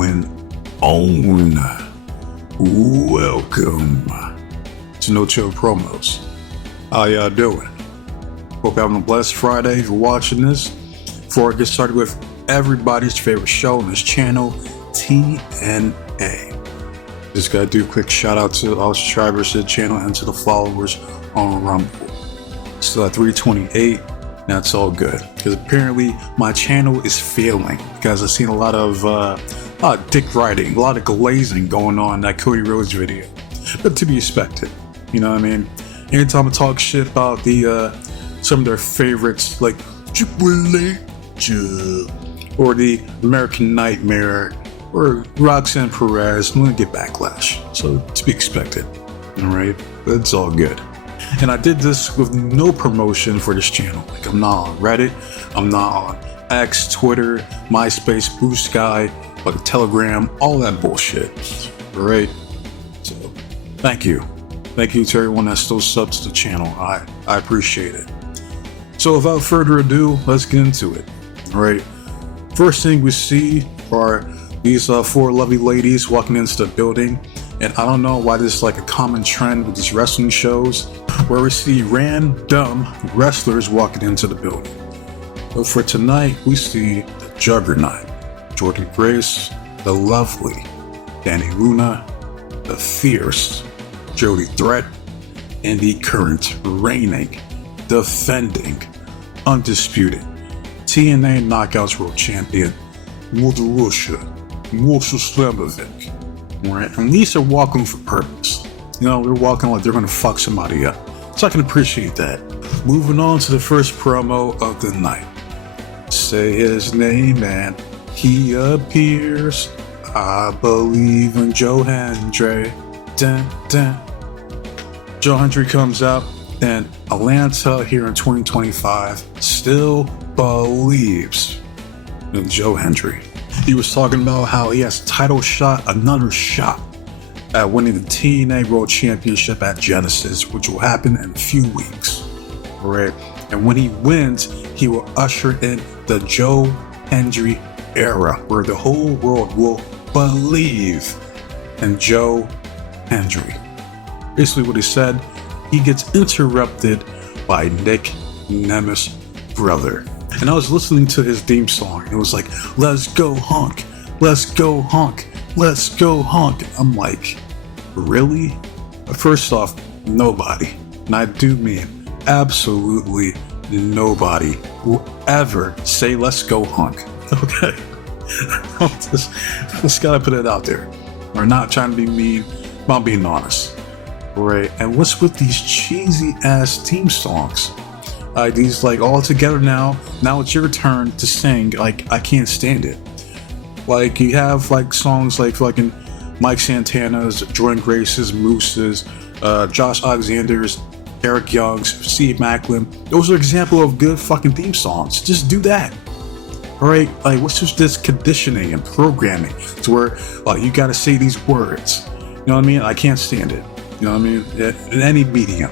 going on? Welcome to No Chill Promos. How y'all doing? Hope you're having a blessed Friday if you're watching this. Before I get started with everybody's favorite show on this channel, TNA. Just gotta do a quick shout out to all subscribers to the channel and to the followers on Rumble. Still at 328. That's all good, because apparently my channel is failing because I've seen a lot of dick riding, a lot of glazing going on in that Cody Rhodes video. But to be expected, you know what I mean? Anytime I talk shit about the some of their favorites like Triple H or the American Nightmare or Roxanne Perez, I'm gonna get backlash. So to be expected, all right? But it's all good. And I did this with no promotion for this channel. Like, I'm not on Reddit, I'm not on X, Twitter, MySpace, Blue Sky, like Telegram, all that bullshit. All right? So, thank you. Thank you to everyone that still subs to the channel. I appreciate it. So, without further ado, let's get into it. All right? First thing we see are these four lovely ladies walking into the building. And I don't know why this is like a common trend with these wrestling shows, where we see random wrestlers walking into the building. But for tonight, we see the Juggernaut, Jordynne Grace, the lovely Dani Luna, the fierce Jody Threat, and the current reigning, defending, undisputed TNA Knockouts World Champion, Włodarusza Slamovic. Right? And these are walking for purpose. You know, they're walking like they're gonna fuck somebody up. So I can appreciate that. Moving on to the first promo of the night. Say his name and he appears. I believe in Joe Hendry. Dun, dun. Joe Hendry comes out, and Atlanta here in 2025 still believes in Joe Hendry. He was talking about how he has another shot at winning the TNA World Championship at Genesis, which will happen in a few weeks. Right? And when he wins, he will usher in the Joe Hendry era, where the whole world will believe in Joe Hendry. Basically what he said, he gets interrupted by Nick Nemeth's brother. And I was listening to his theme song, and it was like, let's go honk, let's go honk, let's go honk. I'm like, really? First off, nobody, and I do mean absolutely nobody, will ever say let's go honk. Okay? just gotta put it out there. We're not trying to be mean, but I'm being honest. Right? And what's with these cheesy ass theme songs? These like all together now it's your turn to sing. Like, I can't stand it. Like, you have like songs like fucking Mike Santana's, Jordynne Grace's, Moose's, Josh Alexander's, Eric Young's, Steve Macklin. Those are examples of good fucking theme songs. Just do that. Alright? Like, what's just this conditioning and programming to where you gotta say these words? You know what I mean? I can't stand it. You know what I mean? In any medium.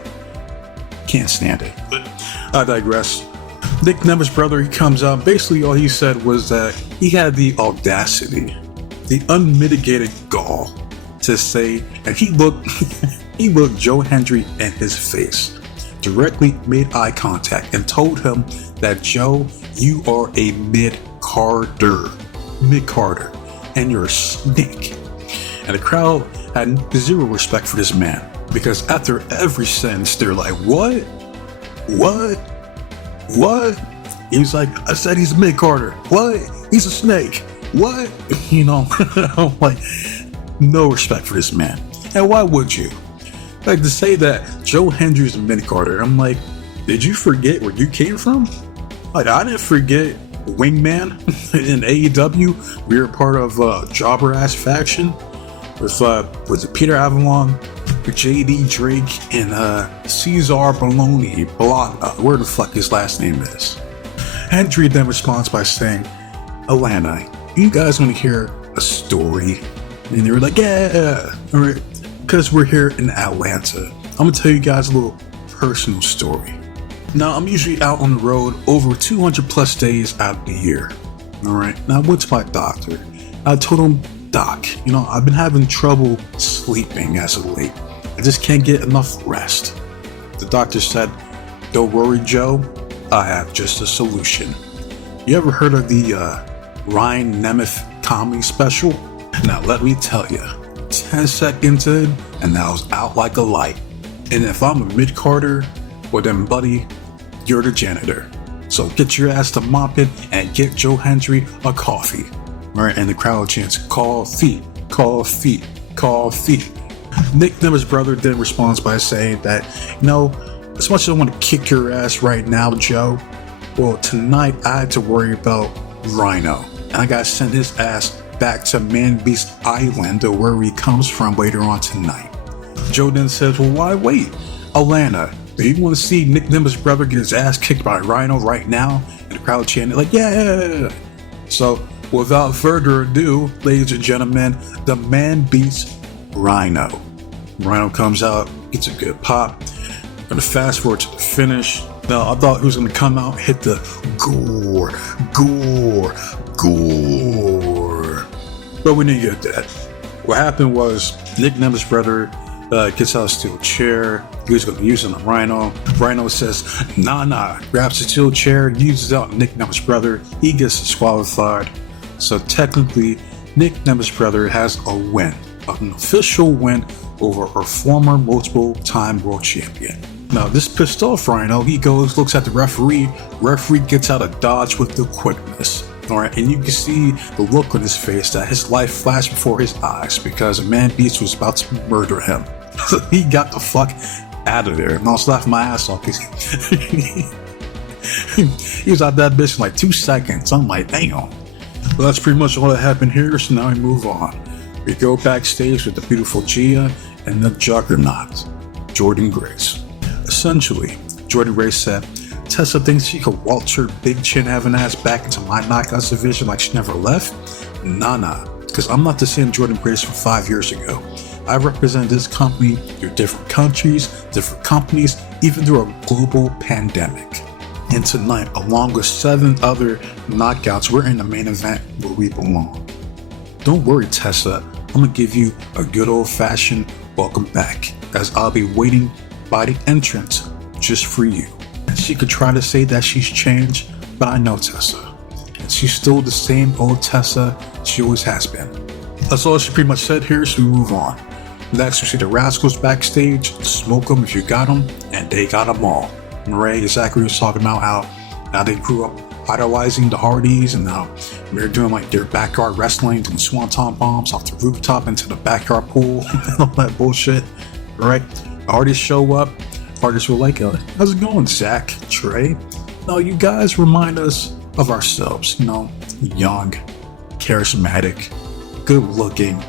Can't stand it. But I digress. Nick Nemeth's brother, he comes out. Basically, all he said was that he had the audacity, the unmitigated gall to say, and he looked Joe Hendry in his face, directly made eye contact, and told him that, Joe, you are a mid-carder, and you're a snake. And the crowd had zero respect for this man, because after every sentence, they're like, what? He's like, I said he's a mid-carder. What? He's a snake. What? You know, I'm like, no respect for this man. And why would you? Like, to say that Joe Hendry's a mid-carder, I'm like, did you forget where you came from? Like, I didn't forget Wingman in AEW. We were part of Jobber-ass faction with, was it Peter Avalon, JD Drake, and Cesar Bologna, where the fuck his last name is. Hendry then responds by saying, Atlanta, you guys want to hear a story? And they were like, yeah, all right, because we're here in Atlanta. I'm going to tell you guys a little personal story. Now, I'm usually out on the road over 200 plus days out of the year. All right. Now, I went to my doctor. I told him Doc, I've been having trouble sleeping as of late. I just can't get enough rest. The doctor said, don't worry, Joe. I have just a solution. You ever heard of the Ryan Nemeth comedy special? Now let me tell you, 10 seconds in and I was out like a light. And if I'm a mid-carder, well then buddy, you're the janitor. So get your ass to mopping and get Joe Hendry a coffee. Right, and the crowd chants, coffee, coffee, coffee. Nick Nemeth's brother then responds by saying that, as much as I want to kick your ass right now, Joe, well, tonight I had to worry about Rhino. And I gotta send his ass back to Man Beast Island, or where he comes from later on tonight. Joe then says, well, why wait? Alana, do you want to see Nick Nemeth's brother get his ass kicked by Rhino right now? And the crowd chanted like, yeah. So, without further ado, ladies and gentlemen, the Man Beast Rhino. Rhino comes out, gets a good pop. I'm gonna fast forward to the finish. Now, I thought he was gonna come out, hit the gore, but we didn't get that. What happened was Nick Nemeth's brother gets out a steel chair. He was going to use it on Rhino. Rhino says, nah, grabs the steel chair, uses it on Nick Nemeth's brother. He gets disqualified. So technically, Nick Nemeth's brother has a win, an official win over our former multiple-time world champion. Now, this pissed off Rhino. He goes, looks at the referee. Referee gets out of dodge with the quickness. All right, and you can see the look on his face that his life flashed before his eyes because a Man Beast was about to murder him. He got the fuck out of there. And I was laughing my ass off because he was out that bitch in like 2 seconds. I'm like, damn. Well, that's pretty much all that happened here. So now we move on. We go backstage with the beautiful Gia and the Juggernaut, Jordynne Grace. Essentially, Jordynne Grace said, Tessa thinks she could waltz her big chin having ass back into my knockouts division like she never left? Nah, because I'm not the same Jordynne Grace from 5 years ago. I represent this company through different countries, different companies, even through a global pandemic. And tonight, along with 7 other knockouts, we're in the main event where we belong. Don't worry, Tessa, I'm gonna give you a good old-fashioned welcome back, as I'll be waiting by the entrance just for you. She could try to say that she's changed, but I know Tessa. And she's still the same old Tessa she always has been. That's all she pretty much said here, so we move on. Next, we see the Rascals backstage, smoke them if you got them, and they got them all. Murray exactly was talking about how they grew up idolizing the Hardys, and now they're doing like their backyard wrestling, doing swanton bombs off the rooftop into the backyard pool, and all that bullshit, right? The Hardys show up. Artists were like, how's it going, Zach, Trey? No, you guys remind us of ourselves, young, charismatic, good looking,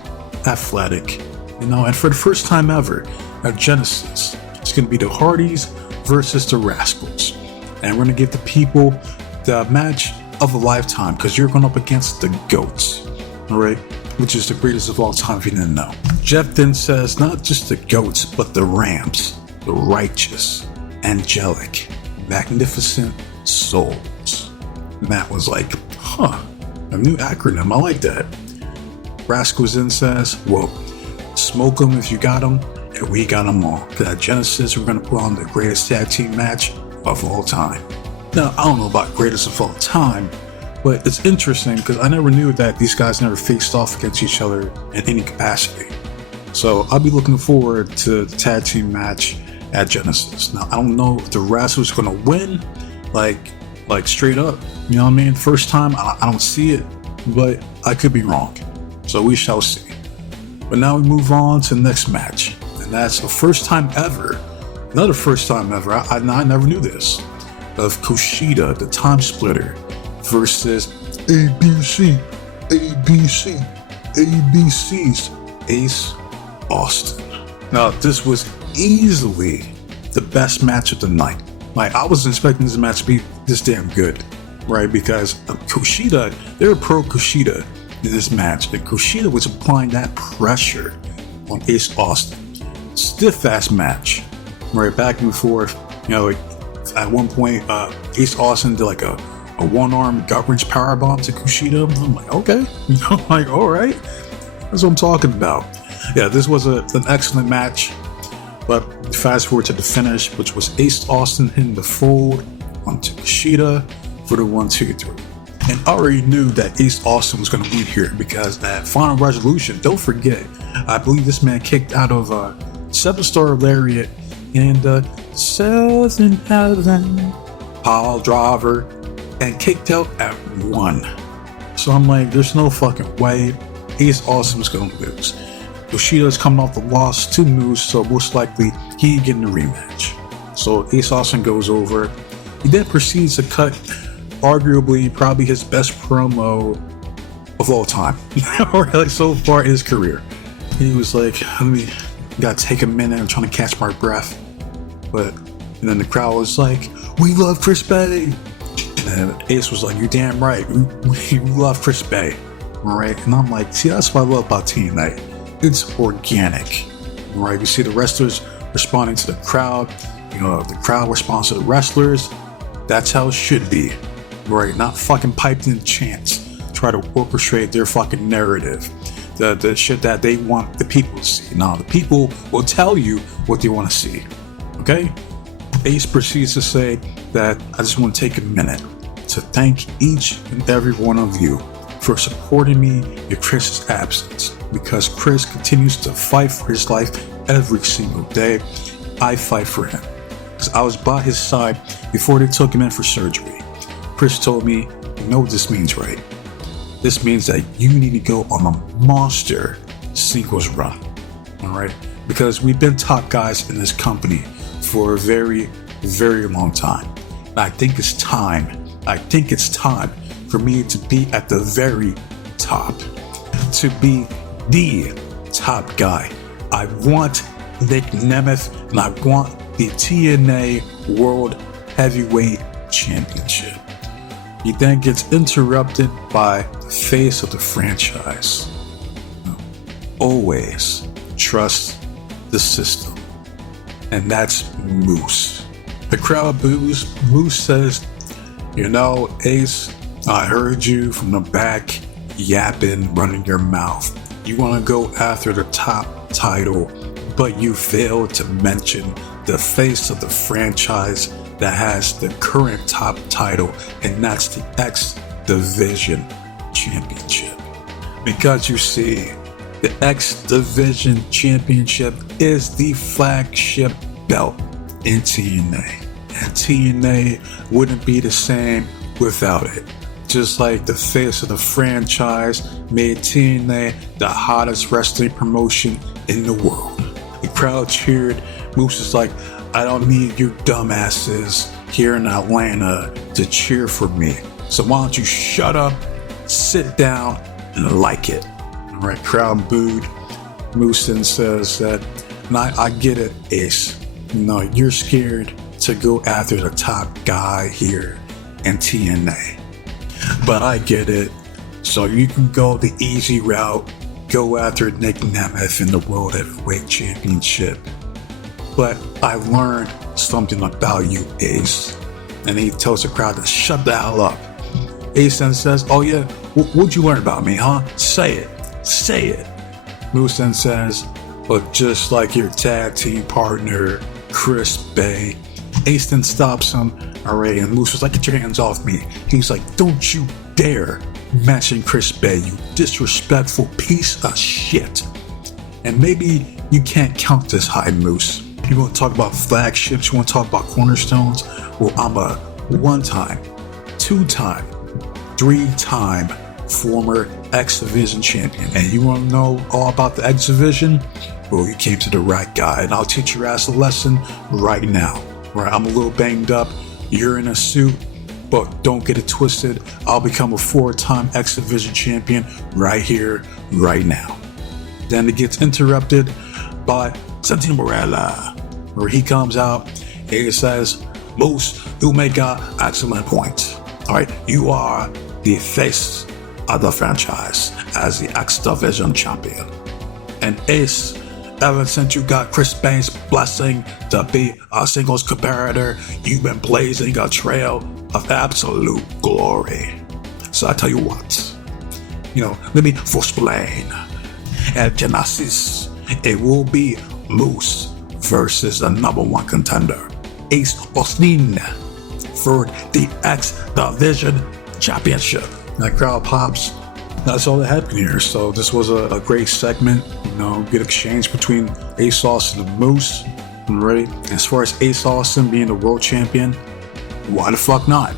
athletic, and for the first time ever at Genesis, it's going to be the Hardys versus the Rascals. And we're going to give the people the match of a lifetime because you're going up against the GOATs, all right? Which is the greatest of all time if you didn't know. Jeff then says, not just the GOATs, but the Rams. The righteous, angelic, magnificent souls. Matt was like, a new acronym, I like that. Rascals then says, well, smoke them if you got them, and we got them all. Because at Genesis, we're going to put on the greatest tag team match of all time. Now, I don't know about greatest of all time, but it's interesting because I never knew that these guys never faced off against each other in any capacity. So I'll be looking forward to the tag team match at Genesis. Now, I don't know if the Rascals are going to win, like straight up. You know what I mean? First time, I don't see it, but I could be wrong. So we shall see. But now we move on to the next match. And that's the first time ever, another first time ever, I never knew this, of Kushida, the Time Splitter, versus ABC's Ace Austin. Now, this was easily the best match of the night. Like, I wasn't expecting this match to be this damn good, right? Because Kushida, they were pro Kushida in this match, and Kushida was applying that pressure on Ace Austin. Stiff ass match, right? Back and forth. At one point, Ace Austin did like a one-arm gut wrench powerbomb to Kushida. I'm like, okay, all right. That's what I'm talking about. Yeah, this was an excellent match. But fast forward to the finish, which was Ace Austin hitting the fold onto Kushida for the 1-2-3. And I already knew that Ace Austin was going to win here because that final resolution, don't forget, I believe this man kicked out of a 7-star lariat and the 7,000 pile driver and kicked out at 1. So I'm like, there's no fucking way Ace Austin was going to lose. Yoshida's coming off the loss to Moose, so most likely he getting the rematch. So Ace Austin goes over. He then proceeds to cut arguably probably his best promo of all time, or like so far in his career. He was like, gotta take a minute, I'm trying to catch my breath. And then the crowd was like, we love Chris Bay. And Ace was like, you're damn right, we love Chris Bay. Alright, and I'm like, see, that's what I love about TNA. It's organic. Right, you see the wrestlers responding to the crowd, the crowd responds to the wrestlers. That's how it should be. Right, not fucking piped in chants. Try to orchestrate their fucking narrative. The shit that they want the people to see. Now, the people will tell you what they want to see. Okay? Ace proceeds to say that I just want to take a minute to thank each and every one of you for supporting me in Chris's absence. Because Chris continues to fight for his life every single day. I fight for him. Because I was by his side before they took him in for surgery. Chris told me, you know what this means, right? This means that you need to go on a monster singles run, all right? Because we've been top guys in this company for a very, very long time. And I think it's time for me to be at the very top, to be the top guy. I want Nick Nemeth and I want the TNA World Heavyweight Championship. He then gets interrupted by the face of the franchise. Always trust the system. And that's Moose. The crowd boos. Moose says, Ace, I heard you from the back yapping, running your mouth. You want to go after the top title, but you failed to mention the face of the franchise that has the current top title, and that's the X Division Championship. Because you see, the X Division Championship is the flagship belt in TNA. And TNA wouldn't be the same without it. Just like the face of the franchise made TNA the hottest wrestling promotion in the world. The crowd cheered. Moose is like, I don't need you dumbasses here in Atlanta to cheer for me. So why don't you shut up, sit down, and like it. All right, crowd booed. Moose then says that, and I get it, Ace. You're scared to go after the top guy here in TNA. But I get it. So you can go the easy route, go after Nick Nemeth in the World Heavyweight Championship. But I learned something about you, Ace. And he tells the crowd to shut the hell up. Ace then says, oh yeah, what'd you learn about me, huh? Say it. Moose then says, but just like your tag team partner, Chris Bay. Ace then stops him, alright, and Moose was like, get your hands off me. He's like, don't you dare mention Chris Bay, you disrespectful piece of shit. And maybe you can't count this high, Moose. You want to talk about flagships, you want to talk about cornerstones? Well, I'm a 1-time, 2-time, 3-time former X Division champion. And you want to know all about the X Division? Well, you came to the right guy, and I'll teach your ass a lesson right now. Right, I'm a little banged up, you're in a suit, but don't get it twisted. I'll become a 4-time X Division champion right here, right now. Then it gets interrupted by Santino Marella, where he comes out and he says, Moose, you make an excellent point. All right, you are the face of the franchise as the X Division champion. And Ace, ever since you got Chris Bay's blessing to be a singles competitor, you've been blazing a trail of absolute glory. So I tell you what, let me explain. at Genesis, it will be Moose versus the number one contender, Ace Austin, for the X Division Championship. That crowd pops. That's all that happened here. So this was a great segment, good exchange between Ace Austin and Moose. Right? As far as Ace Austin being the world champion, why the fuck not?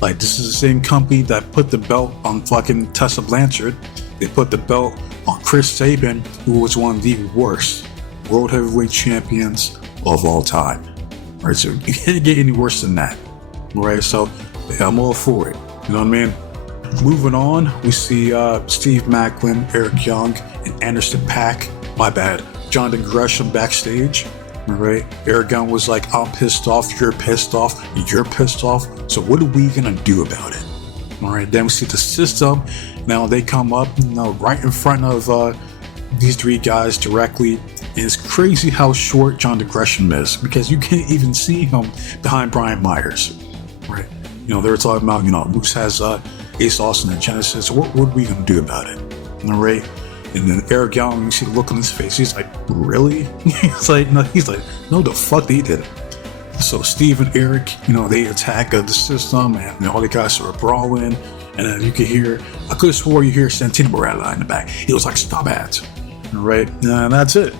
Like, this is the same company that put the belt on fucking Tessa Blanchard. They put the belt on Chris Sabin, who was one of the worst world heavyweight champions of all time. Right? So you can't get any worse than that. Right? So yeah, I'm all for it. You know what I mean? Moving on, we see Steve Macklin, Eric Young, and Anderson .Paak. My bad. Jonathan Gresham backstage. Right? Eric Young was like, I'm pissed off, you're pissed off, so what are we gonna do about it? Alright, then we see the system. Now they come up, right in front of these three guys directly. And it's crazy how short Jonathan Gresham is, because you can't even see him behind Brian Myers. Right? They're talking about, Moose has Ace Austin and Genesis, so what are we gonna do about it? Alright? And then Eric Young, you see the look on his face. He's like, really? He's like, no, the fuck they did it. So Steve and Eric, they attack the system, and all the guys start brawling. And then you could hear, I could have swore you hear Santino Marella in the back. He was like, stop it. All right, and that's it.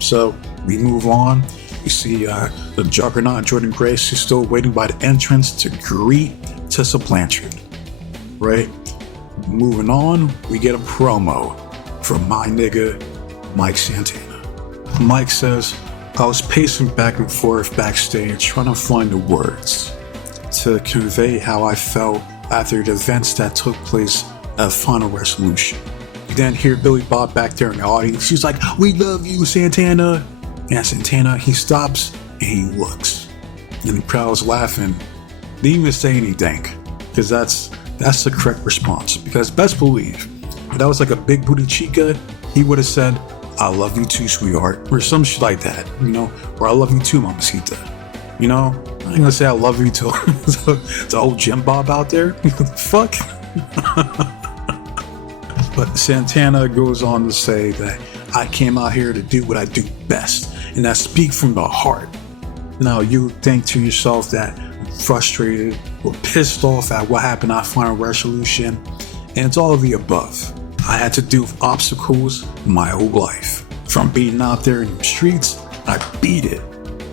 So we move on. You see the Juggernaut, Jordan Grace, is still waiting by the entrance to greet Tessa Blanchard. Right? Moving on, we get a promo from my nigga, Mike Santana. Mike says, I was pacing back and forth backstage trying to find the words to convey how I felt after the events that took place at Final Resolution. You then hear Billy Bob back there in the audience. He's like, we love you, Santana. And Santana, he stops and he looks. And the crowd's laughing. Didn't even say anything, because that's the correct response. Because best believe, if that was like a big booty chica, he would have said, I love you too, sweetheart, or some shit like that, or I love you too, mamacita. I ain't gonna say I love you to old Jim Bob out there. What the fuck? But Santana goes on to say that I came out here to do what I do best, and I speak from the heart. Now you think to yourself that I'm frustrated or pissed off at what happened at Final Resolution, and it's all of the above. I had to deal with obstacles my whole life. From being out there in the streets, I beat it.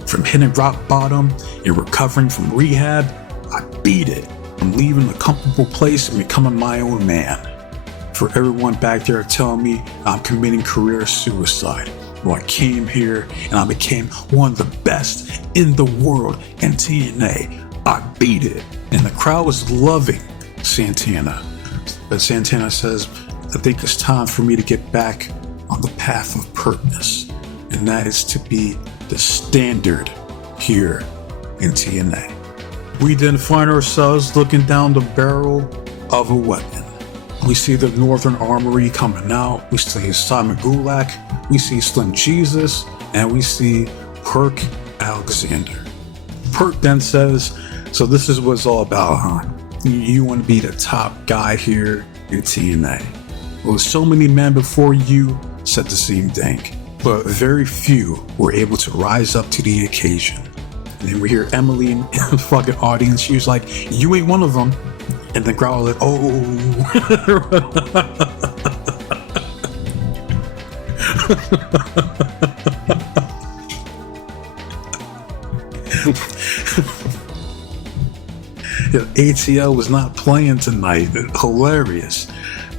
From hitting rock bottom and recovering from rehab, I beat it. From leaving a comfortable place and becoming my own man. For everyone back there telling me I'm committing career suicide, well, I came here and I became one of the best in the world in TNA. I beat it. And the crowd was loving Santana. But Santana says, I think it's time for me to get back on the path of purpose, and that is to be the standard here in TNA. We then find ourselves looking down the barrel of a weapon. We see the Northern Armory coming out, we see Simon Gulak, we see Slim Jesus, and we see Perk Alexander. Perk then says, so this is what it's all about, huh? You want to be the top guy here in TNA. Well, so many men before you said the same thing, but very few were able to rise up to the occasion. And then we hear Emily in the fucking audience. She was like, you ain't one of them. And the crowd was like, oh. ATL was not playing tonight. Hilarious.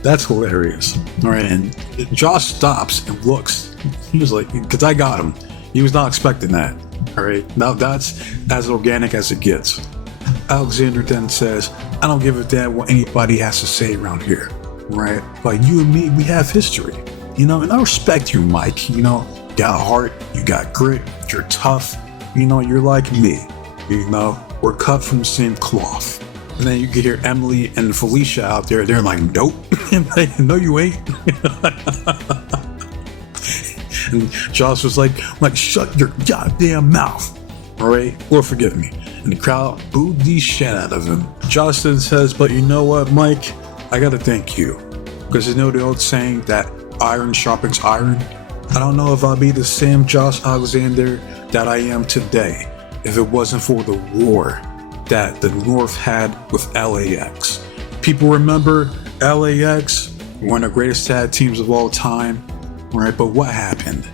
That's hilarious. All right, and Josh stops and looks. He was like, because I got him. He was not expecting that. All right, now that's as organic as it gets. Alexander then says, I don't give a damn what anybody has to say around here. Right? Like, you and me, we have history. And I respect you, Mike. You got a heart, you got grit, you're tough. You're like me. We're cut from the same cloth. And then you can hear Emily and Felicia out there. They're like, nope. No, you ain't. And Josh was like, shut your goddamn mouth. All right? Lord forgive me. And the crowd booed the shit out of him. Josh then says, but you know what, Mike? I got to thank you. Because the old saying that iron sharpens iron. I don't know if I'll be the same Josh Alexander that I am today if it wasn't for the war that the North had with LAX. People remember LAX, one of the greatest tag teams of all time, right? But what happened?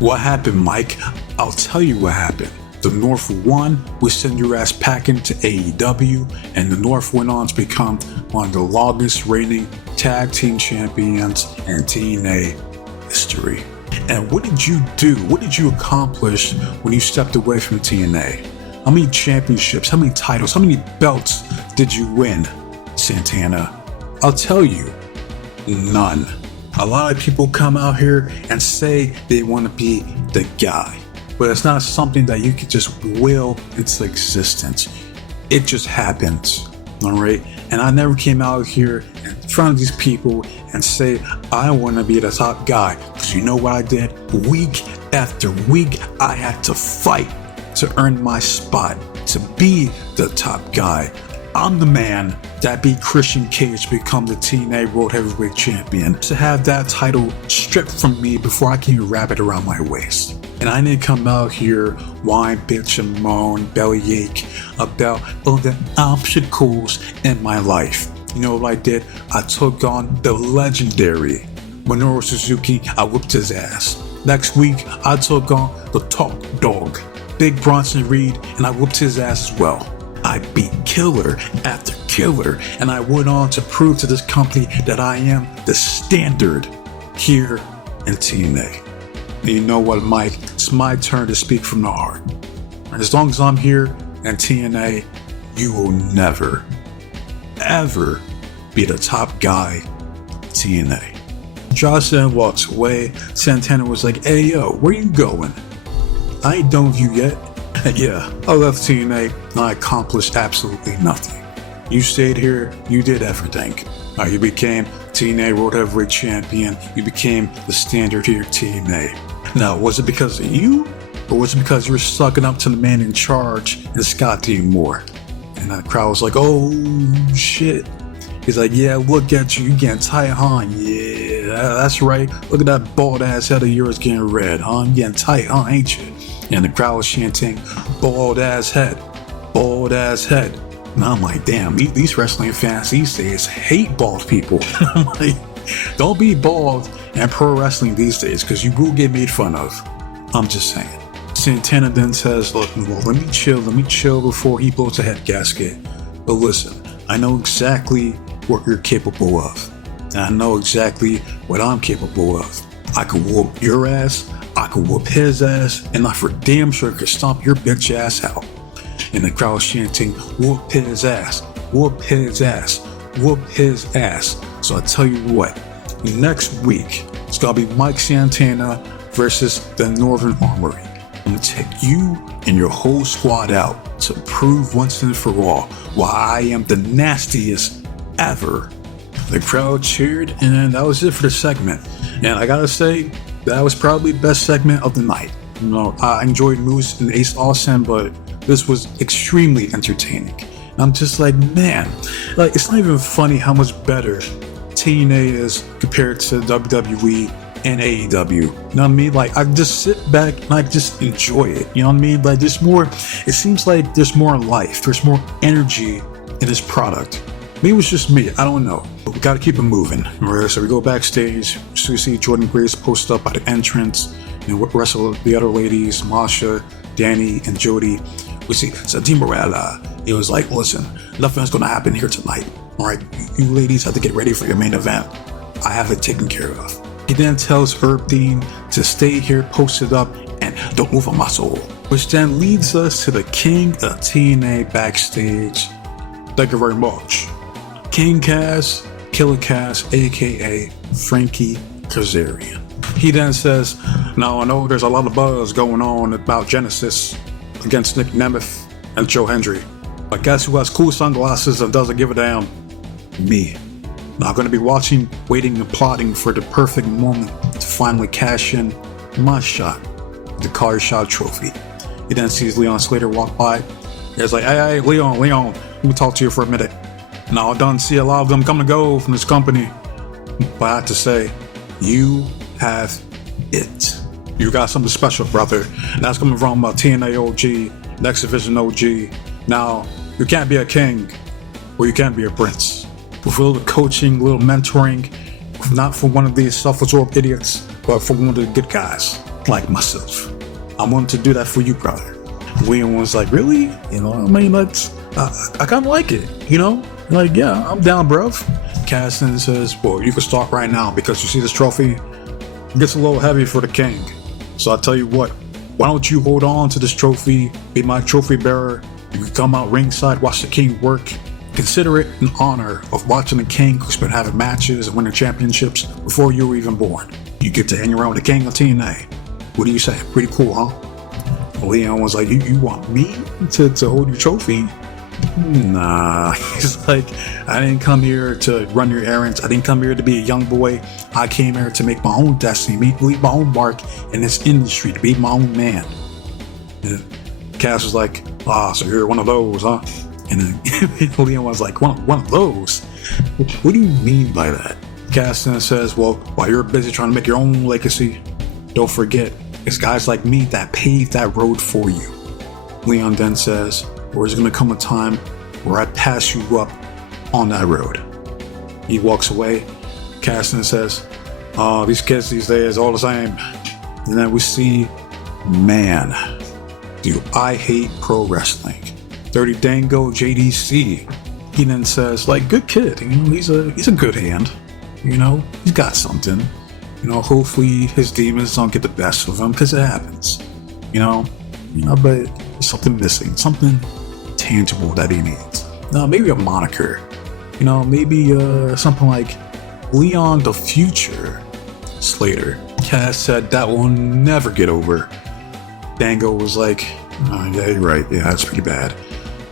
What happened, Mike? I'll tell you what happened. The North won, we send your ass packing to AEW, and the North went on to become one of the longest reigning tag team champions in TNA history. And what did you do? What did you accomplish when you stepped away from TNA? How many championships, how many titles, how many belts did you win, Santana? I'll tell you, none. A lot of people come out here and say they want to be the guy, but it's not something that you can just will into existence. It just happens, all right? And I never came out here in front of these people and say, I want to be the top guy, because you know what I did? Week after week, I had to fight to earn my spot, to be the top guy. I'm the man that beat Christian Cage to become the TNA World Heavyweight Champion, to have that title stripped from me before I can even wrap it around my waist. And I didn't come out here whine, bitch, and moan, bellyache about all the obstacles in my life. You know what I did? I took on the legendary Minoru Suzuki. I whipped his ass. Next week, I took on the top dog, Big Bronson Reed, and I whipped his ass as well. I beat killer after killer, and I went on to prove to this company that I am the standard here in TNA. And you know what, Mike? It's my turn to speak from the heart. And as long as I'm here in TNA, you will never, ever be the top guy in TNA. Josh then walks away. Santana was like, hey yo, where you going? I ain't done with you yet. Yeah, I left TNA and I accomplished absolutely nothing. You stayed here, you did everything. You became TNA World Heavyweight Champion, you became the standard here at TNA. Now, was it because of you, or was it because you were sucking up to the man in charge and Scott D. Moore? And the crowd was like, oh shit. He's like, yeah, look at you getting tight, huh? Yeah, that's right. Look at that bald ass head of yours getting red, huh? You getting tight, huh? Ain't you? And the crowd was chanting, bald ass head, bald ass head. And I'm like, damn, these wrestling fans these days hate bald people. I'm like, don't be bald in pro wrestling these days, because you will get made fun of. I'm just saying. Santana then says, look, well, let me chill before he blows a head gasket. But listen, I know exactly what you're capable of. And I know exactly what I'm capable of. I could whoop your ass, I could whoop his ass, and I for damn sure could stomp your bitch ass out. And the crowd was chanting, whoop his ass, whoop his ass, whoop his ass. So I tell you what, next week, it's gonna be Mike Santana versus the Northern Armory. I'm gonna take you and your whole squad out to prove once and for all why I am the nastiest ever. The crowd cheered, and that was it for the segment. And I gotta say, that was probably the best segment of the night. You know, I enjoyed Moose and Ace Austin, but this was extremely entertaining. And I'm just like, man, like, it's not even funny how much better TNA is compared to WWE and AEW. You know what I mean? Like, I just sit back and I just enjoy it. You know what I mean? Like, there's more, it seems like there's more life, there's more energy in this product. Maybe it's just me, I don't know. But we gotta keep it moving. Right? So we go backstage, so we see Jordan Grace post up by the entrance, and wrestle the other ladies, Masha, Danny, and Jody. We see Santi Morella. It was like, listen, nothing's gonna happen here tonight. Alright, you ladies have to get ready for your main event. I have it taken care of. He then tells Herb Dean to stay here posted up and don't move a muscle. Which then leads us to the king of TNA backstage. Thank you very much. King Cass, Killer Cass, aka Frankie Kazarian. He then says, now I know there's a lot of buzz going on about Genesis against Nick Nemeth and Joe Hendry. But guess who has cool sunglasses and doesn't give a damn? Me. Now I'm going to be watching, waiting, and plotting for the perfect moment to finally cash in my shot, the Car Shot Trophy. He then sees Leon Slater walk by. He's like, hey, Leon, let me talk to you for a minute. Now I done see a lot of them come and go from this company. But I have to say, You have it. You got something special, brother. And that's coming from TNA OG, Next Division OG. Now, you can't be a king, or you can't be a prince. With a little coaching, a little mentoring, not from one of these self-absorbed idiots, but from one of the good guys, like myself. I'm willing to do that for you, brother. Leon was like, really? You know, I mean, I kind of like it, you know? Like, yeah, I'm down, bruv. Cassidy says, well, you can start right now because you see this trophy? It gets a little heavy for the king. So I'll tell you what, why don't you hold on to this trophy, be my trophy bearer, you can come out ringside, watch the king work. Consider it an honor of watching the king who's been having matches and winning championships before you were even born. You get to hang around with the king of TNA. What do you say? Pretty cool, huh? Leon was like, you want me to hold your trophy? Nah. He's like, I didn't come here to run your errands. I didn't come here to be a young boy. I came here to make my own destiny, leave my own mark in this industry, to be my own man. And Cass was like, so you're one of those, huh? And then Leon was like, one of those? What do you mean by that? Cass then says, well, while you're busy trying to make your own legacy, don't forget, it's guys like me that paved that road for you. Leon then says, there's going to come a time where I pass you up on that road. He walks away. Cassidy says, these kids these days all the same. And then we see, man, do I hate pro wrestling. Dirty Dango JDC. He then says, like, good kid. You know, he's a good hand. You know, he's got something. You know, hopefully his demons don't get the best of him, because it happens. You know, but there's something missing, something tangible that he needs. Maybe a moniker. You know, maybe something like Leon the Future Slater. Cass said that will never get over. Dango was like, yeah, you're right. Yeah, that's pretty bad.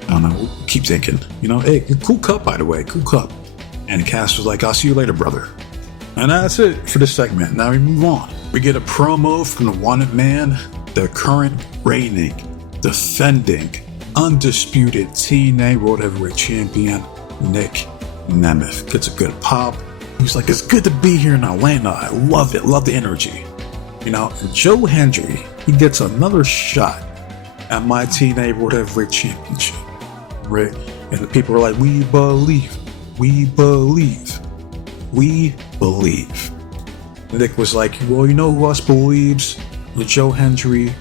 I don't know. Keep thinking. You know, hey, cool cup, by the way. Cool cup. And Cass was like, I'll see you later, brother. And that's it for this segment. Now we move on. We get a promo from the wanted man, the current reigning, defending, undisputed TNA World Heavyweight Champion, Nick Nemeth. Gets a good pop. He's like, it's good to be here in Atlanta. I love it. Love the energy. You know, and Joe Hendry, he gets another shot at my TNA World Heavyweight Championship. Right? And the people are like, we believe. We believe. We believe. Nick was like, well, you know who else believes? With Joe Hendry,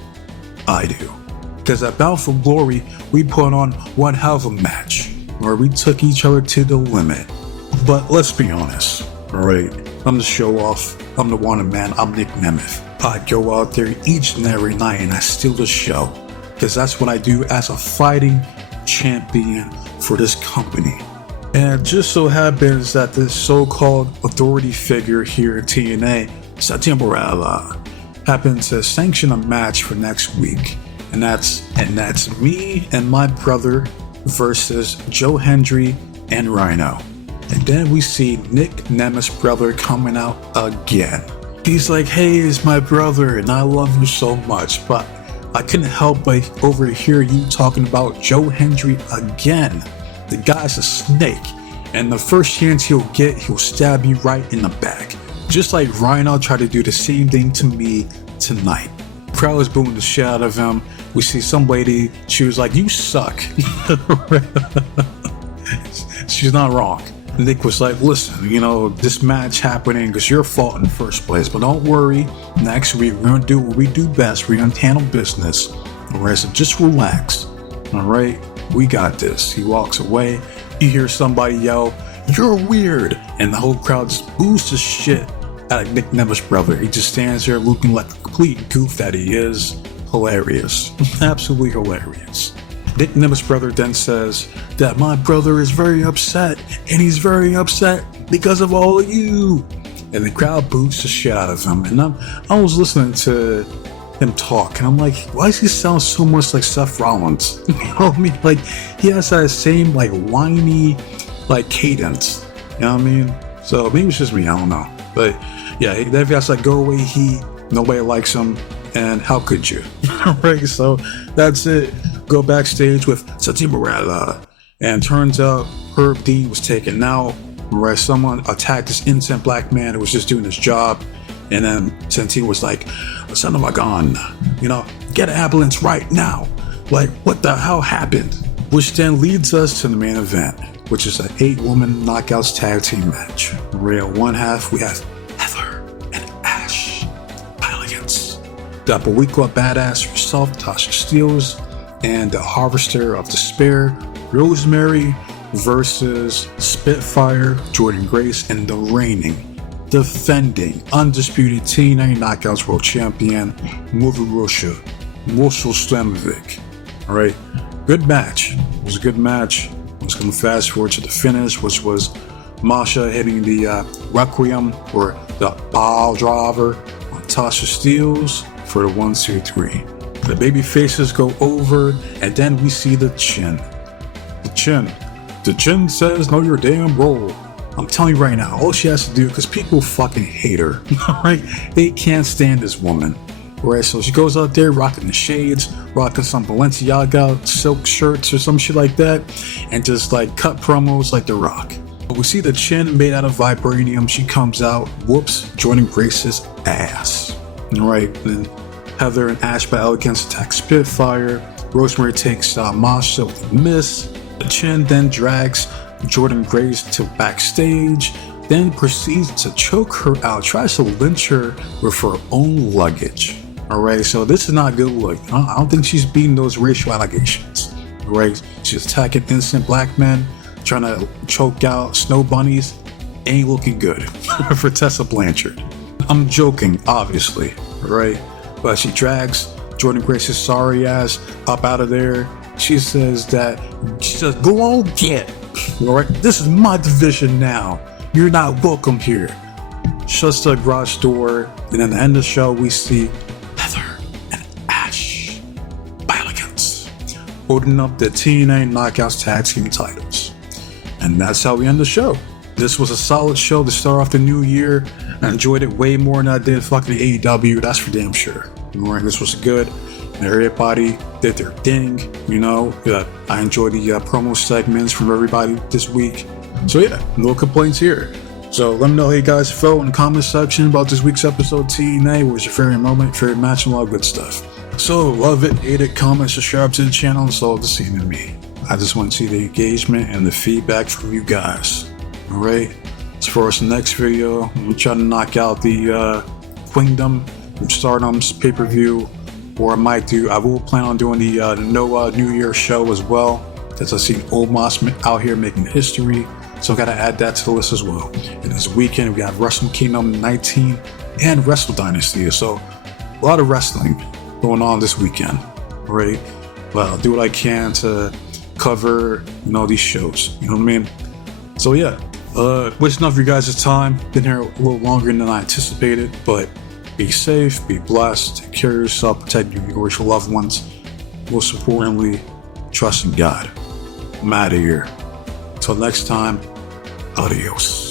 I do. Because at Bound for Glory, we put on one hell of a match where we took each other to the limit. But let's be honest, alright? I'm the show off. I'm the wanted man. I'm Nick Nemeth. I go out there each and every night and I steal the show. Because that's what I do as a fighting champion for this company. And it just so happens that this so-called authority figure here at TNA, Satya Morella, happened to sanction a match for next week. And that's me and my brother versus Joe Hendry and Rhino. And then we see Nick Nemeth's brother coming out again. He's like, hey, it's my brother and I love you so much, but I couldn't help but overhear you talking about Joe Hendry again. The guy's a snake, and the first chance he'll get, he'll stab you right in the back. Just like Rhino tried to do the same thing to me tonight. The crowd was booing the shit out of him. We see some lady, she was like, you suck. She's not wrong. Nick was like, listen, you know, this match happening because your fault in the first place, but don't worry. Next week, we're going to do what we do best. We're going to handle business. All right, so just relax. All right, we got this. He walks away. You hear somebody yell, you're weird. And the whole crowd just boos the shit out of Nick Nemeth's brother. He just stands there looking like a complete goof that he is. Hilarious. Absolutely hilarious. Nick Nemeth's brother then says that my brother is very upset, and he's very upset because of all of you. And the crowd boos the shit out of him. And I was listening to him talk, and I'm like, why does he sound so much like Seth Rollins? You know what I mean? Like, he has that same, like, whiny, like, cadence. You know what I mean? So maybe it's just me, I don't know. But yeah, that guy's like, go away, he, nobody likes him, and how could you? Right, so that's it. Go backstage with Satya Morella, and turns out Herb Dean was taken out, where someone attacked this innocent black man who was just doing his job, And then Santino was like, son of a gun, get an ambulance right now. Like, what the hell happened? Which then leads us to the main event, which is an 8-woman knockouts tag team match. Where at one half we have Heather and Ash by Elegance, the Boricua badass herself, Tasha Steelz, and the Harvester of Despair, Rosemary, versus Spitfire, Jordan Grace, and the reigning, defending, undisputed TNA Knockouts World Champion, Marussia Slamovic. Alright, good match. It was a good match. I was going to fast forward to the finish, which was Masha hitting the Requiem, or the ball driver, on Tasha Steelz for the 1, 2, 3. The baby faces go over, and then we see the chin. The chin says, know your damn role. I'm telling you right now, all she has to do, because people fucking hate her, right? They can't stand this woman. Right, so she goes out there rocking the shades, rocking some Balenciaga silk shirts or some shit like that, and just like cut promos like The Rock. But we see the chin made out of vibranium. She comes out, whoops, Jordan Grace's ass. Right, then Heather and Ash by Elegance attack Spitfire. Rosemary takes Masha with a miss. The chin then drags Jordan Grace to backstage, then proceeds to choke her out, tries to lynch her with her own luggage. Alright, so this is not a good look. I don't think she's beating those racial allegations. Alright, she's attacking innocent black men, trying to choke out snow bunnies. Ain't looking good for Tessa Blanchard. I'm joking, obviously, alright? But she drags Jordan Grace's sorry ass up out of there. She says, go on, get. Alright, this is my division now. You're not welcome here. Shuts the garage door, and at the end of the show, we see Heather and Ash by Elegance holding up the TNA Knockouts Tag Team titles. And that's how we end the show. This was a solid show to start off the new year. I enjoyed it way more than I did fucking AEW, that's for damn sure. Right, this was good. And everybody did their thing, I enjoyed the promo segments from everybody this week. So yeah, no complaints here. So let me know how you guys felt in the comment section about this week's episode of TNA. What was your favorite moment, favorite match, and all that good stuff. So love it, hate it, comment, subscribe to the channel, and it's all the same to me. I just want to see the engagement and the feedback from you guys. Alright, as far as the next video, I'm going to try to knock out the Queendom from Stardom's pay-per-view. Or I will plan on doing the Noah New Year show as well, because I see Omos out here making history. So I gotta add that to the list as well. And this weekend we have Wrestle Kingdom 19 and Wrestle Dynasty. So a lot of wrestling going on this weekend, right? But I'll do what I can to cover, these shows. You know what I mean? So yeah, wasting off your guys' time. Been here a little longer than I anticipated, but be safe, be blessed, take care of yourself, protect your loved ones. Most importantly, trust in God. I'm out of here. Till next time, adios.